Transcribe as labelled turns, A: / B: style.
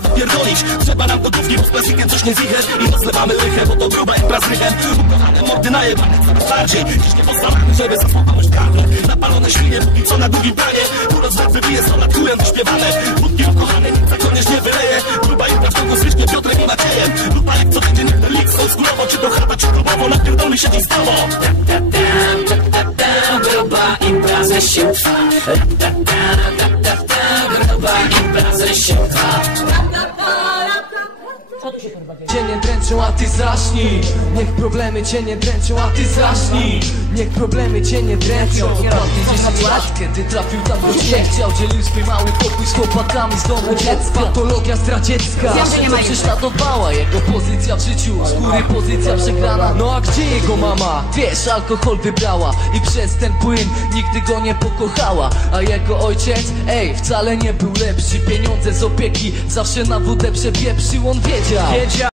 A: Pierdolić, trzeba nam gotówki, bo z plastikiem coś nie zichę I rozlewamy rychę, bo to gruba jak z rychem Ukochane mordy najebane coraz bardziej Dziś nie postaramy, żeby zasłapałeś gardle Napalone świnie, póki co na długim planie Tu rozwód wybije, sto lat chujem wyśpiewane Wódki ukochane, nikt za koniecznie wyleje Gruba i prawdziwą zwycznie Piotrem i Maciejem Gruba jak co tydzień, jak ten lik są skórowo Czy to chata, czy klubowo, napierdoli siedzi z tobą
B: Gruba impreza się trwa
C: Cię nie dręczą, a ty zacznij Niech problemy cię nie dręczą, a ty zacznij Niech problemy cię nie dręczą. Ostatnie 10 lat, kiedy trafił tam gdzie nie chciał Dzielił swój mały pokój z chłopakami z domu dziecka. Patologia zdradziecka. Co
D: jej.
C: prześladowała jego pozycja w życiu. Z góry pozycja przegrana. No a gdzie jego mama? Wiesz, alkohol wybrała. I przez ten płyn nigdy go nie pokochała. A jego ojciec, ej, wcale nie był lepszy. Pieniądze z opieki. Zawsze na wódę przepieprzył On wiedział